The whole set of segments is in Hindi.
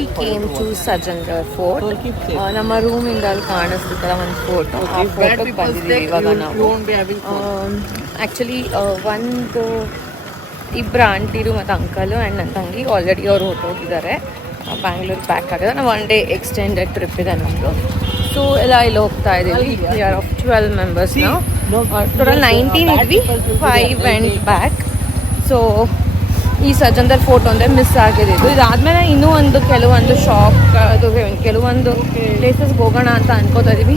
V came to Sajjangarh fort. ನಮ್ಮ ರೂಮಿಂದ ಅಲ್ಲಿ ಕಾಣಿಸ್ತಿತ್ತಲ್ಲ ಒಂದು ಫೋಟೋ, ಆ ಫೋಟೋಗೆ ಬಂದಿದ್ದೀವಿ ಇವಾಗ ನಾವು. ಆ್ಯಕ್ಚುಲಿ ಒಂದು ಇಬ್ಬರು ಆಂಟಿರು ಮತ್ತು ಅಂಕಲು ಆ್ಯಂಡ್ ನನ್ನ ತಂಗಿ ಆಲ್ರೆಡಿ ಅವರು ಹೊರಟೋಗಿದ್ದಾರೆ, ಬ್ಯಾಂಗ್ಳೂರಿಗೆ ಬ್ಯಾಕ್ ಆಗಿದೆ. ನಾವು 1 ಡೇ ಎಕ್ಸ್ಟೆಂಡೆಡ್ ಟ್ರಿಪ್ ಇದೆ ನಮ್ಮದು. ಸೊ ಎಲ್ಲ ಇಲ್ಲಿ ಹೋಗ್ತಾ ಇದ್ದೀವಿ. ವಿ ಆರ್ ಆಫ್ 12 ಮೆಂಬರ್ಸ್ ನಾವು. ಟೋಟಲ್ 19 ಇದ್ವಿ, 5 ವೆಂಟ್ ಬ್ಯಾಕ್. ಸೊ ಈ ಸಜಂದರ್ ಫೋರ್ಟ್ ಒಂದೇ ಮಿಸ್ ಆಗಿದೆ. ಇದಾದಮೇಲೆ ಇನ್ನೂ ಕೆಲವೊಂದು ಶಾಪ್, ಅದು ಕೆಲವೊಂದು ಪ್ಲೇಸಸ್ಗೆ ಹೋಗೋಣ ಅಂತ ಅನ್ಕೋತಾ ಇದ್ದೀವಿ.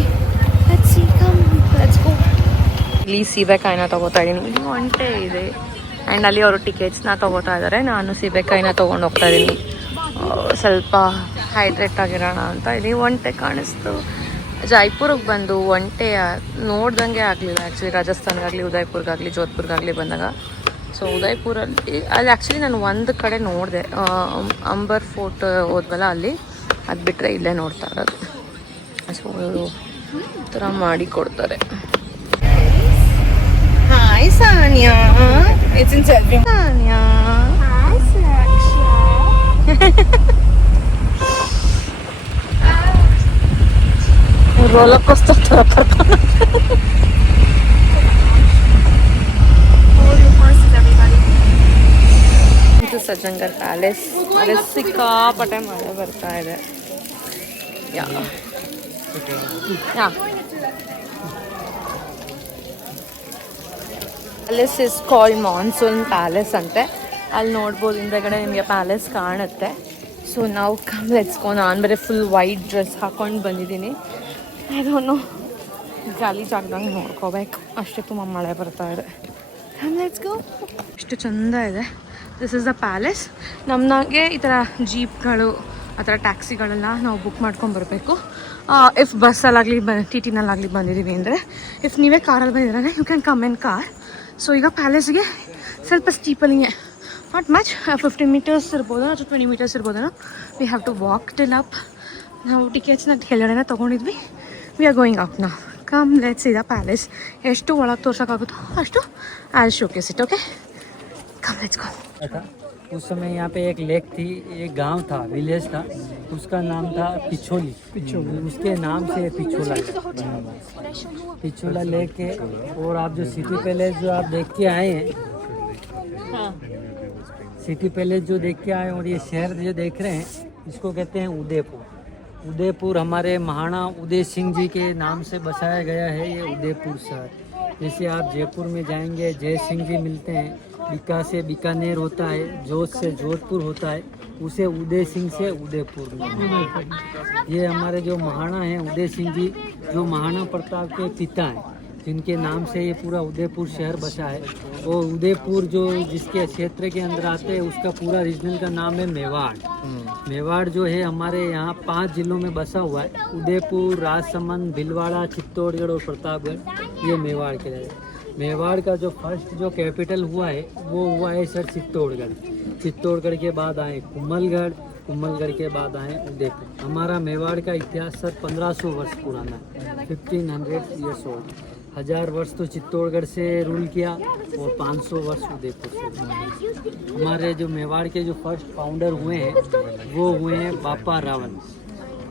ಇಲ್ಲಿ ಸೀಬೆಕಾಯಿನ ತೊಗೋತಾ ಇದ್ದೀನಿ. ಇಲ್ಲಿ ಒಂಟೆ ಇದೆ ಆ್ಯಂಡ್ ಅಲ್ಲಿ ಅವರು ಟಿಕೆಟ್ಸ್ನ ತೊಗೋತಾ ಇದ್ದಾರೆ. ನಾನು ಸೀಬೆಕಾಯಿನ ತೊಗೊಂಡು ಹೋಗ್ತಾ ಇದ್ದೀನಿ, ಸ್ವಲ್ಪ ಹೈಡ್ರೇಟ್ ಆಗಿರೋಣ ಅಂತ. ಇಲ್ಲಿ ಒಂಟೆ ಕಾಣಿಸ್ತು. ಜೈಪುರಿಗೆ ಬಂದು ಒಂಟೆ ನೋಡ್ದಂಗೆ ಆಗಲಿಲ್ಲ ಆ್ಯಕ್ಚುಲಿ. ರಾಜಸ್ಥಾನ್ಗಾಗಲಿ, ಉದಯ್ಪುರ್ಗಾಗಲಿ, ಜೋಧ್ಪುರ್ಗಾಗಲಿ ಬಂದಾಗ. ಸೊ ಉದಯ್ಪುರಲ್ಲಿ ಅಲ್ಲಿ ಆ್ಯಕ್ಚುಲಿ ನಾನು ಒಂದು ಕಡೆ ನೋಡಿದೆ, ಅಂಬರ್ ಫೋರ್ಟ್ ಹೋದ್ವಲ್ಲ ಅಲ್ಲಿ. ಅದು ಬಿಟ್ಟರೆ ಇಲ್ಲೇ ನೋಡ್ತಾ ಇರೋದು. ಸೊ ಈ ಥರ ಮಾಡಿ ಕೊಡ್ತಾರೆ. Hi Sania, it's in selfie. Sania roller coaster ಥರ ಕರ್ಕೊಂಡು ಸಜಂಗರ್ ಪ್ಯಾಲೇಸ್. ಅದೇ ಸಿಕ್ಕಾಪಟ್ಟೆ ಮಳೆ ಬರ್ತಾ ಇದೆ. Palace is called monsoon palace ಅಂತೆ. ಅಲ್ಲಿ ನೋಡ್ಬೋದು, ಹಿಂದೆಗಡೆ ನಿಮಗೆ ಪ್ಯಾಲೇಸ್ ಕಾಣುತ್ತೆ. ಸೊ ನಾವು ಕಮ್ ಲೆಟ್ಸ್ ಗೋ. ನಾನು ಬರೀ ಫುಲ್ ವೈಟ್ ಡ್ರೆಸ್ ಹಾಕೊಂಡು ಬಂದಿದ್ದೀನಿ. ಅದನ್ನು ಗಾಲಿ ಜಾಗದಂಗೆ ನೋಡ್ಕೋಬೇಕು ಅಷ್ಟೇ. ತುಂಬ ಮಳೆ ಬರ್ತಾ ಇದೆ. Come let's go. ಎಷ್ಟು ಚೆಂದ ಇದೆ. This is the palace. ನಮ್ಮನಾಗೆ ಈ ಥರ ಜೀಪ್ಗಳು, ಆ ಥರ ಟ್ಯಾಕ್ಸಿಗಳೆಲ್ಲ ನಾವು ಬುಕ್ ಮಾಡ್ಕೊಂಡು ಬರಬೇಕು. ಇಫ್ ಬಸ್ಸಲ್ಲಾಗಲಿ ಟಿ ಟಿನಲ್ಲಾಗಲಿ ಬಂದಿದ್ದೀವಿ ಅಂದರೆ. ಇಫ್ ನೀವೇ ಕಾರಲ್ಲಿ ಬಂದಿದ್ರೆ you can come in car. So ಈಗ ಪ್ಯಾಲೇಸ್ಗೆ ಸ್ವಲ್ಪ ಸ್ಟೀಪಲ್ಲಿಂಗೆ, ನಾಟ್ ಮಚ್, 15 ಮೀಟರ್ಸ್ ಇರ್ಬೋದು ಅಥವಾ 20 ಮೀಟರ್ಸ್ ಇರ್ಬೋದೇನೋ. We have to walk till up. ನಾವು ಟಿಕೆಟ್ಸ್ನ ಕೆಳಗಡೆನೇ ತೊಗೊಂಡಿದ್ವಿ. ವಿ ಆರ್ ಗೋಯಿಂಗ್ ಅಪ್ ನಾವು. Come let's see the palace. ಎಷ್ಟು ಒಳಗೆ ತೋರ್ಸೋಕ್ಕಾಗುತ್ತೋ ಅಷ್ಟು I will showcase it. Okay, come let's go. उस समय यहाँ पे एक लेक थी, एक गांव था, विलेज था, उसका नाम था पिछोली. उसके नाम से पिछोला लेक है. और आप जो सिटी पैलेस जो आप देख के आए हैं, सिटी पैलेस जो देख के आए और ये शहर जो देख रहे हैं, इसको कहते हैं उदयपुर. उदयपुर हमारे महाराणा उदय सिंह जी के नाम से बसाया गया है ये उदयपुर शहर. जैसे आप जयपुर में जाएंगे, जय सिंह जी मिलते हैं. बीका से बीकानेर होता है, जोध से जोधपुर होता है, उसे उदय सिंह से उदयपुर में. ये हमारे जो महाराणा हैं उदय सिंह जी, जो महाराणा प्रताप के पिता हैं, जिनके नाम से ये पूरा उदयपुर शहर बसा है. और उदयपुर जो जिसके क्षेत्र के अंदर आते हैं, उसका पूरा रीजनल का नाम है मेवाड़. मेवाड़ जो है हमारे यहाँ 5 जिलों में बसा हुआ है. उदयपुर, राजसमंद, भीलवाड़ा, चित्तौड़गढ़ और प्रतापगढ़, ये मेवाड़ के रहे. मेवाड़ का जो फर्स्ट जो कैपिटल हुआ है वो हुआ है सर चित्तौड़गढ़. चित्तौड़गढ़ के बाद आए कुम्भलगढ़, कुम्भलगढ़ के बाद आए उदयपुर. हमारा मेवाड़ का इतिहास सर 1500 वर्ष पुराना है, 1500 ईयर्स ओल्ड. 1000 वर्ष तो चित्तौड़गढ़ से रूल किया और 500 वर्ष उदयपुर से. हमारे जो मेवाड़ के जो फर्स्ट फाउंडर हुए हैं वो हुए हैं बापा रावल.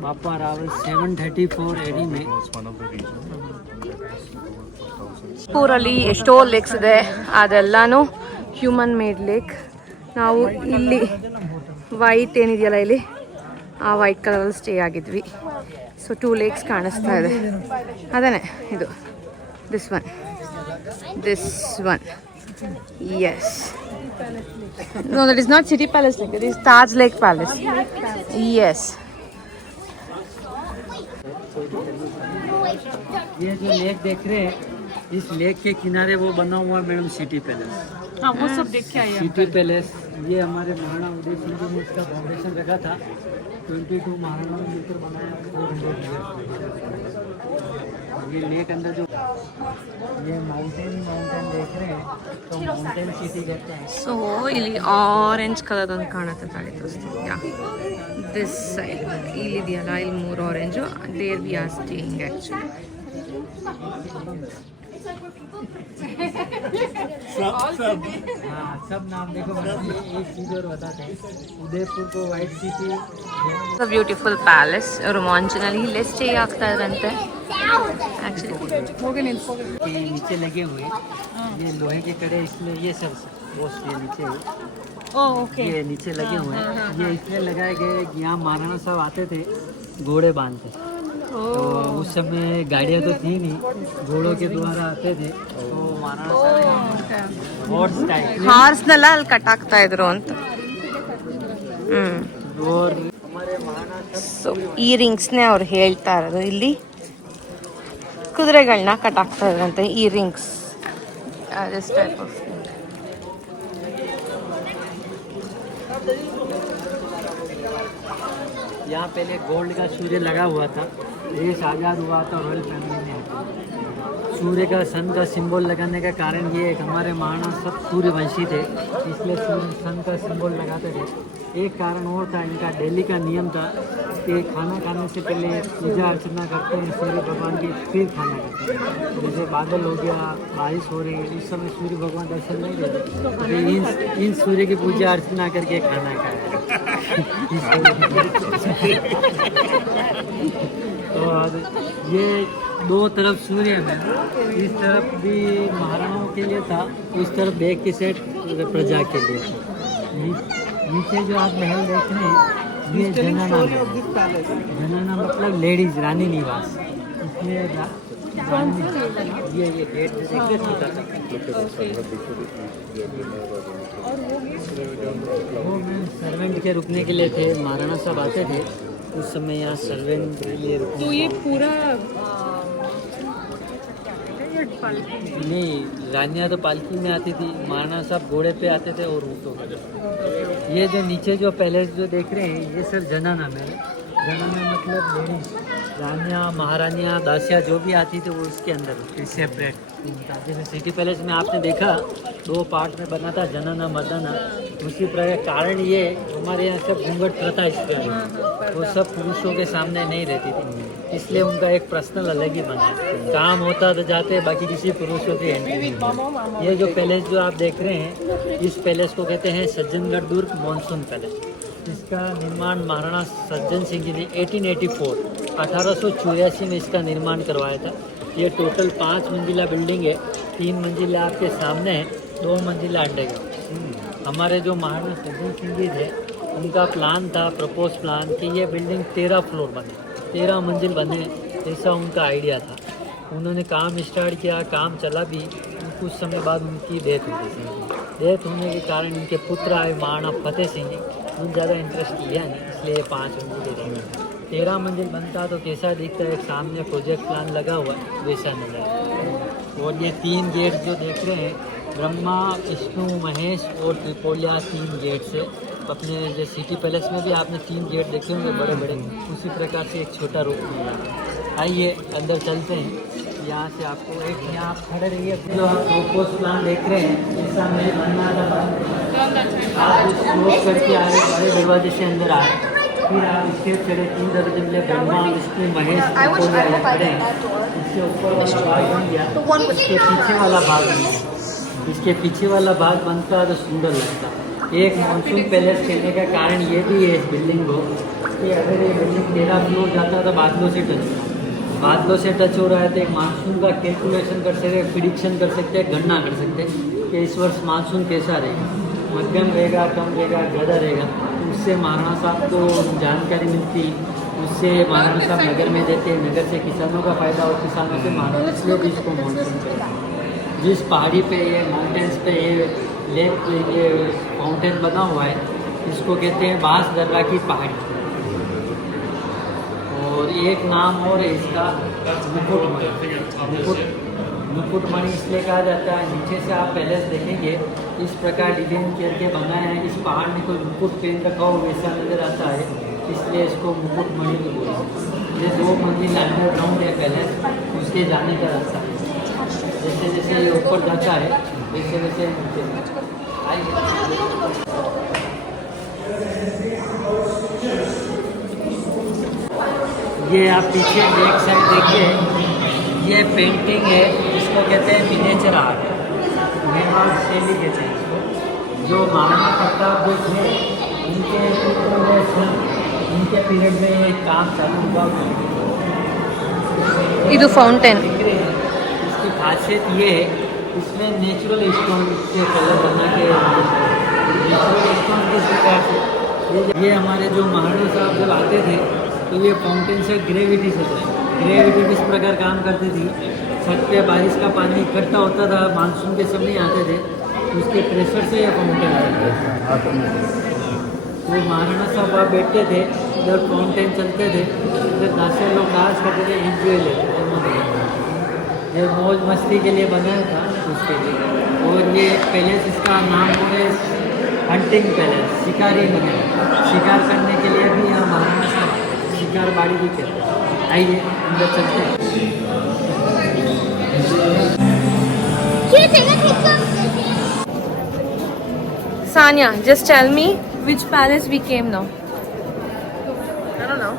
बापा रावल 734 AD में. ಊರಲ್ಲಿ ಎಷ್ಟೋ ಲೇಕ್ಸ್ ಇದೆ, ಅದೆಲ್ಲನೂ ಹ್ಯೂಮನ್ ಮೇಡ್ ಲೇಕ್. ನಾವು ಇಲ್ಲಿ ವೈಟ್ ಏನಿದೆಯಲ್ಲ ಇಲ್ಲಿ, ಆ ವೈಟ್ ಕಲರಲ್ಲಿ ಸ್ಟೇ ಆಗಿದ್ವಿ. ಸೊ 2 ಲೇಕ್ಸ್ ಕಾಣಿಸ್ತಾ ಇದೆ. ಅದೇ ಇದು, this one. Yes, no, that is not city palace lake, it is Taj lake palace. Yes. ये जो लेक देख रहे हैं, इस लेक के किनारे वो बना हुआ है मैडम सिटी पैलेस. हाँ, वो सब देख के आइए. सिटी पैलेस ये हमारे महाराणा उदय सिंह जी ने इसका फाउंडेशन रखा था. 22 महाराणा ने मिलकर बनाया. ये लेक अंदर जो ये माउंटेन देख रहे हैं, तो माउंटेन सिटी कहते हैं. ಸೊ ಇಲ್ಲಿ ಆರೆಂಜ್ ಕಲರ್ ಒಂದು ಕಾಣುತ್ತೆ, ತಾಳಿ ತೋರಿಸ್ತೀನಿ. ದಿಸ್ ಸೈಡ್ ಇಲ್ಲಿದೆಯಲ್ಲ, ಇಲ್ಲಿ 3 orange. There we are staying actually. So हाँ सब नाम देखो, एक चीज़ और बताते हैं, उदयपुर को वाइट सिटी, ಬ್ಯೂಟಿಫುಲ್ ಪ್ಯಾಲೇಸ್ ರೋಮಾಂಚನಲ್ಲಿ ಇಲ್ಲೇ ಸ್ಟೇ ಆಗ್ತಾ ಇದ್ರಂತೆ ಆ್ಯಕ್ಚುಲಿ के नीचे लगे हुए ये लोहे के कड़े, इसमें ये सब बॉस ये नीचे ये नीचे लगे हुए हैं, ये इसलिए लगाए गए कि यहाँ महाराणा साहब आते थे घोड़े बांध के, तो उस समय गाड़ियाँ तो थी नहीं, घोड़ों के द्वारा आते थे, तो महाराणा साहब हॉर्स टाइप ಹಾರ್ಸ್ನೆಲ್ಲ ಅಲ್ಲಿ ಕಟ್ಟಾಕ್ತಾ ಇದ್ರು ಅಂತ और हमारे महाराणा साहब ಸೊ ಈ ರಿಂಗ್ಸ್ನೇ ಅವ್ರು ಹೇಳ್ತಾ ಇರೋದು, ಇಲ್ಲಿ ಕುದುರೆಗಳನ್ನ ಕಟ್ಟಾಕ್ತಾ ಇದ್ರಂತೆ ಈ ರಿಂಗ್ಸ್ ದಿಸ್ ಟೈಪ್ ಆಫ್ यहाँ पहले गोल्ड का सूर्य लगा हुआ था, देश आज़ाद हुआ था, रॉयल फैमिली ने सूर्य का सन का सिंबल लगाने का कारण ये है कि हमारे महाराणा सब सूर्यवंशी थे, इसलिए सूर्य सन का सिंबल लगाते थे। एक कारण और था, इनका डेली का नियम था कि खाना खाने से पहले पूजा अर्चना करते हैं सूर्य भगवान की, फिर खाना खाते हैं। जैसे बादल हो गया, बारिश हो रही है, उस समय सूर्य भगवान दर्शन नहीं देते, तो इन सूर्य की पूजा अर्चना करके खाना खाया। और ये दो तरफ सूर्य में, इस तरफ भी महाराणाओं के लिए था, इस तरफ बैक की साइड प्रजा के लिए था। नीचे जो आप महल देख रहे हैं ये जनाना महल, जनाना मतलब लेडीज, रानी निवास, इसमें ये गेट देखते छोटा सा, वो सर्वेंट के रुकने के लिए थे, महाराणा साहब आते थे उस समय यहाँ सर्वेंट के लिए रुकने। तो ये पूरा नहीं, रानियाँ तो पालकी में आती थी, महाराणा साहब घोड़े पे आते थे और ऊँटों पे। ये जो नीचे जो पैलेस जो देख रहे हैं ये सर जनाना में, जनाना मतलब लेडीज, रानियाँ महारानियाँ दासियाँ जो भी आती थी वो इसके अंदर सेपरेट। जैसे सिटी पैलेस में आपने देखा 2 पार्ट में बना था, जनाना मर्दाना, उसी प्रकार कारण ये हमारे यहाँ सब घूंघट प्रथा इस पर वो सब पुरुषों के सामने नहीं रहती थी, इसलिए उनका एक पर्सनल अलग ही बना है, काम होता तो जाते, बाकी किसी पुरुषों की एंट्री नहीं। ये जो पैलेस जो आप देख रहे हैं इस पैलेस को कहते हैं सज्जनगढ़ दुर्ग मॉनसून पैलेस। इसका निर्माण महाराणा सज्जन सिंह जी ने 1884 में इसका निर्माण करवाया था। ये टोटल 5 मंजिला बिल्डिंग है, 3 मंजिला आपके सामने है, 2 मंजिला अंडरग्राउंड। हमारे जो महाराणा सज्जन सिंह जी थे उनका प्लान था, प्रपोज प्लान कि ये बिल्डिंग 13 फ्लोर बने, 13 मंजिल बने, ऐसा उनका आइडिया था। उन्होंने काम स्टार्ट किया, काम चला भी, कुछ समय बाद उनकी डेथ हो गई। डेथ होने के कारण इनके पुत्र आए महाराणा फतेह सिंह जी, उन ज़्यादा इंटरेस्ट लिया नहीं, इसलिए 5 मंजिल रहेंगे। 13 मंजिल बनता तो कैसा दिखता है, एक सामने प्रोजेक्ट प्लान लगा हुआ वैसा नजर। और ये 3 गेट जो देख रहे हैं, ब्रह्मा विष्णु महेश और त्रिपोलिया 3 गेट से, अपने जो सिटी पैलेस में भी आपने 3 गेट देखे होंगे बड़े बड़े, उसी प्रकार से एक छोटा रूप मिला। आइए अंदर चलते हैं, यहाँ से आपको एक यहाँ आप खड़े रहिए, जो आप प्रोपोज प्लान देख रहे हैं ऐसा मेरे बनना था। आप क्लोज करके आए, बड़े दरवाजे से अंदर आए, फिर आप स्टेज चढ़े, 3 दरवाजे मिले, ब्रह्मा विष्णु महेश त्रिपोलिया खड़े हैं। इससे ऊपर वाला भाग बन गया, इसके पीछे वाला भाग बन गया, इसके पीछे वाला भाग बनता तो सुंदर लगता। एक मानसून पैलेस कहने का कारण ये भी है इस बिल्डिंग को कि अगर ये बिल्डिंग 13 फ्लोर जाता तो बादलों से टच होता, बादलों से टच हो रहा है तो एक मानसून का कैलकुलेशन कर सकते हैं, प्रिडिक्शन कर सकते हैं, गणना कर सकते हैं कि इस वर्ष मानसून कैसा रहेगा, मध्यम रहेगा, कम रहेगा, ज़्यादा रहेगा। उससे महाराणा साहब को जानकारी मिलती, उससे महाराणा साहब नगर में देते, नगर से किसानों का फायदा और किसानों से महाराणा, इसलिए भी इसको मानसून कहते हैं। जिस पहाड़ी पे ये माउंटेन्स पे ये लेक ये माउंटेन बना हुआ है इसको कहते हैं बांस दर्रा की पहाड़ी। और एक नाम और है इसका मुकुटमणि इसलिए कहा जाता है, नीचे से आप पैलेस देखेंगे इस प्रकार डिजाइन करके बनाया है, इस पहाड़ में कोई मुकुट पहन रखा हो वैसा नज़र आता है, इसलिए इसको मुकुटमणि भी बोलते हैं। ये 2 मंजिल अंडरग्राउंड है पैलेस, उसके जाने का रास्ता है, जैसे जैसे ये ऊपर जाता है वैसे वैसे नीचे आइए। ये आप पीछे एक साइड देखिए, ये पेंटिंग है, इसको कहते हैं मिनिएचर आर्ट। मेवाड़ शैली कहते हैं इसको। जो महाराणा प्रताप जो थे उनके पुत्र में उनके पीरियड में ये काम चालू हुआ। ಇದು ಫೌಂಟೇನ್. इसकी खासियत ये है इसमें नेचुरल स्टोन के कलर बना के नेचुरल स्टोन किस प्रकार से ये हमारे जो महाराणा साहब जब आते थे तो ये फाउंटेन से ग्रेविटी से ग्रेविटी किस प्रकार काम करती थी। छत पे बारिश का पानी इकट्ठा होता था, मानसून के समय आते थे, उसके प्रेशर से ये फाउंटेन आते थे। वो महाराणा साहब वहाँ बैठते थे जब फाउंटेन चलते थे, जब 10 लोग डांस करते थे, एंजॉय लेते थे। ये मौज मस्ती के लिए बनाया था उसके लिए। और ये पैलेस इसका नाम है हंटिंग पैलेस, शिकारी बने, शिकार करने के लिए भी यहाँ महाराणा साहब शिकार बाड़ी भी कहते हैं। आइए अंदर चलते हैं। Sanya, just tell me which palace we came now. I don't know.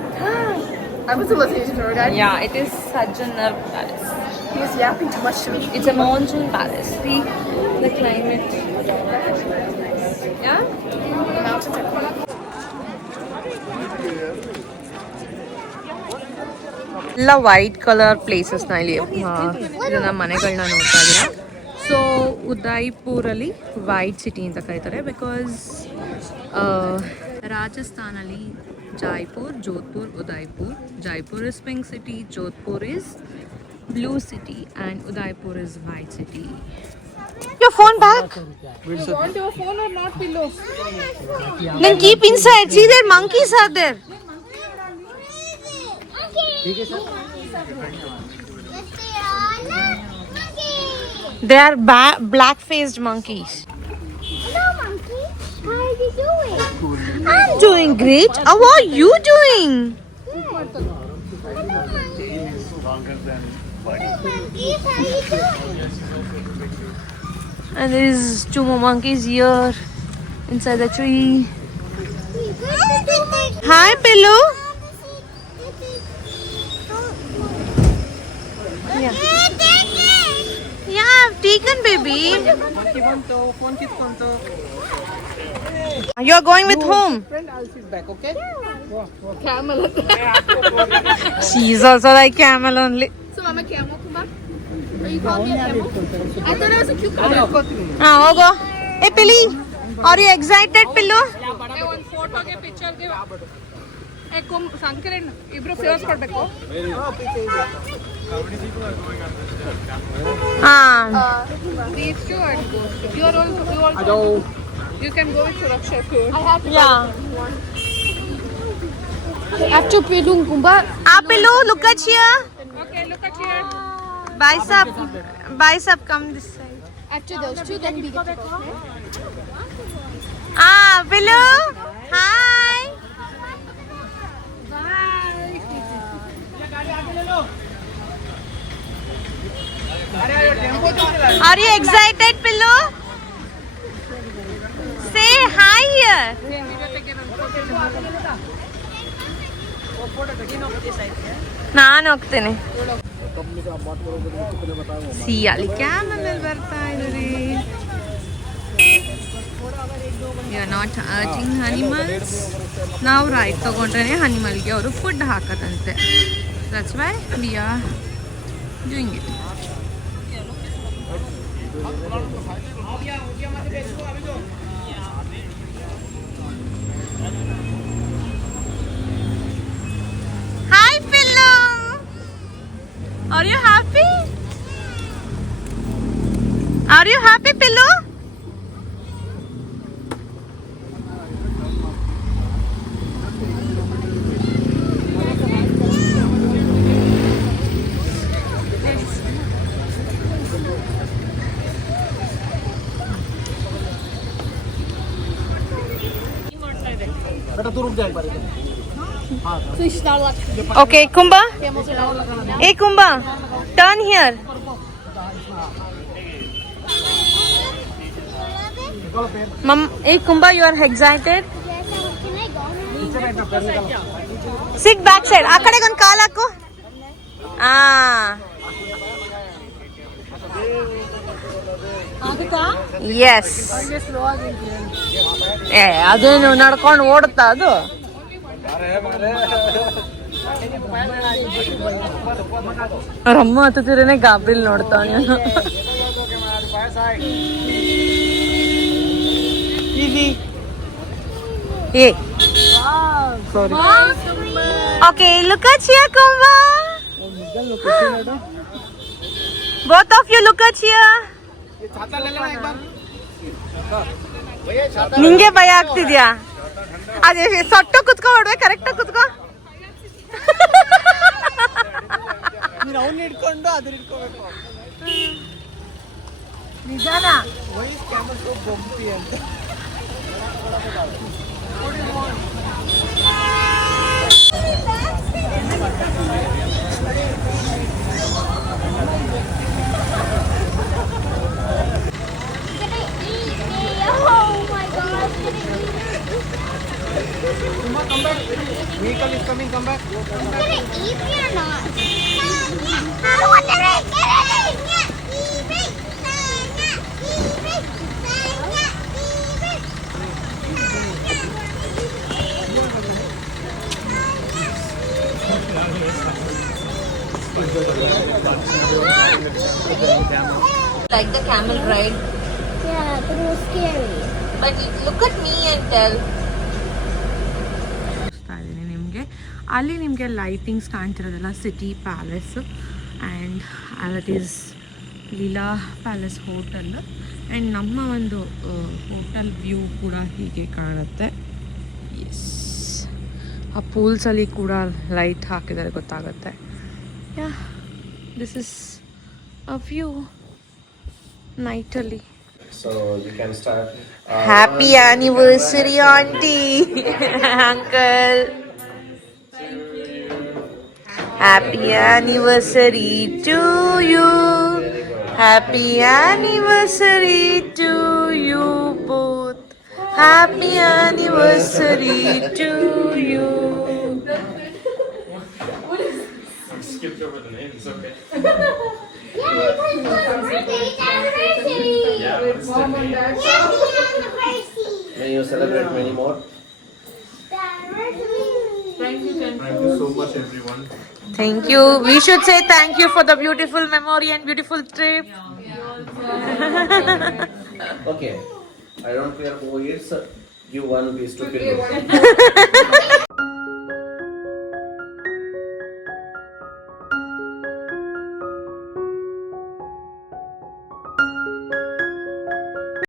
I wasn't listening to tour guide. Yeah, it is Sajjanar Palace. He was yapping too much to me. It's a monsoon palace. See the climate. Yeah? Mountains are cool. ಎಲ್ಲ ವೈಟ್ ಕಲರ್ ಪ್ಲೇಸಸ್ನ ಇಲ್ಲಿ ಇದನ್ನ ಮನೆಗಳನ್ನ ನೋಡ್ತಾ ಇದ್ದೀರಾ. ಸೊ ಉದಯ್ಪುರಲ್ಲಿ ವೈಟ್ ಸಿಟಿ ಅಂತ ಕರೀತಾರೆ ಬಿಕಾಸ್ ರಾಜಸ್ಥಾನಲ್ಲಿ Jaipur, Jodhpur, Udaipur. Jaipur is pink city, Jodhpur is blue city and Udaipur is white city. Your phone back? You want your phone or not pillow? Then keep inside. See there monkeys are there. ठीक है sir. They are black-faced monkeys. Hello, monkey. How are you doing? I'm doing great. How are you doing? Good. Monkeys, how are you doing? And there is 2 more monkeys here inside the tree. Hi, Pillow. Yeah. Yeah, I've taken baby. You're going with whom? Camel. She's also like camel only. So I'm a camel, Kumar? Are you calling me a camel? I thought I was a cucumber. ಹೋಗೋ. Hey, Pilly. Are you excited, Pillow? ಒಂದು ಫೋಟೋಗೆ ಪಿಕ್ಚರ್ಗೆ ಸಂಕರನ್ ಇಬ್ರು ಫೇಸ್ ಕೊಡ್ಬೇಕು. These two are ghosts. You are also. You can go with Suraksha too. I have to. Yeah. After Pilung Kumba. Pillow, look at here. Okay, look at here. Bicep, come this side. After those two, then we get to go. Pillow. Hi. Are you excited, Pillow? Say hi here. ನಾನು ಹೋಗ್ತೇನೆ. ಸಿ ಅಲ್ಲಿ ಕ್ಯಾಮಲ್ ಬರ್ತಾ ಇದ್ರಿ. You are not hurting animals. ನಾವು ರೈಟ್ ತಗೊಂಡ್ರೆ ಅನಿಮಲ್ಗೆ ಅವರು ಫುಡ್ ಹಾಕೋದಂತೆ. That's why we are doing it. Hi, Pillow. Are you happy? Are you happy, Pillow? Fish now like Okay, Kumba. camels are now. Hey, Kumba. Turn here. Hey, Kumba, you are excited? Yes, can I go? Sit back side. ಆ ಕಡೆಗೆ ಒಂದು ಕಾಲು ಹಾಕು. ಎಸ್ ಏ ಅದೇನು ನಡ್ಕೊಂಡು ಓಡುತ್ತಾ ಅದು ರಮ್ಮ ಹತ್ತಿರನೇ ಗಾಬ್ರಿಲ್ ನೋಡ್ತಾವ ನೀನು ಏ ಸಾರಿ okay look at here Kumba both of you look at here ನಿಂಗೆ ಭಯ ಆಗ್ತಿದ್ಯಾ ಅದೇ ಸೊಟ್ಟು ಕುತ್ಕೊಡ್ಬೇಕು ಕರೆಕ್ಟಾಗಿ ಕುತ್ಕೋ ಅವ್ನು ಹಿಡ್ಕೊಂಡು ಅದ್ರ ಹಿಡ್ಕೋಬೇಕು ನಿಜಾನ ವೈಸ್ ಕ್ಯಾಮರಾ ಬೊಂಬಿ ಅಂತ Vehicle is coming, come back. Gonna eat me or not? I don't want to eat Like the camel ride? Yeah, but it was scary. But look at me and tell. ನಿಮಗೆ ಅಲ್ಲಿ ನಿಮಗೆ ಲೈಟಿಂಗ್ಸ್ ಕಾಣ್ತಿರೋದಲ್ಲ city palace and that is Leela palace hotel and ನಮ್ಮ ಒಂದು ಹೋಟೆಲ್ ವ್ಯೂ ಕೂಡ ಹೀಗೆ ಕಾಣುತ್ತೆ ಎಸ್ ಆ ಪೂಲ್ಸಲ್ಲಿ ಕೂಡ ಲೈಟ್ ಹಾಕಿದರೆ ಗೊತ್ತಾಗುತ್ತೆ yeah this is a view ನೈಟಲ್ಲಿ So you can start. Happy anniversary, auntie, uncle. Happy anniversary to you. Happy anniversary to you both. Happy anniversary to you. Skipped over the names. Okay. Yeah, because it's anniversary. Yeah. What's the name? Yes, it's anniversary. May you celebrate many more. The anniversary. Thank you so much, everyone. Thank you. We should say thank you for the beautiful memory and beautiful trip. Okay. I don't care who eats. Give one piece to Pillu.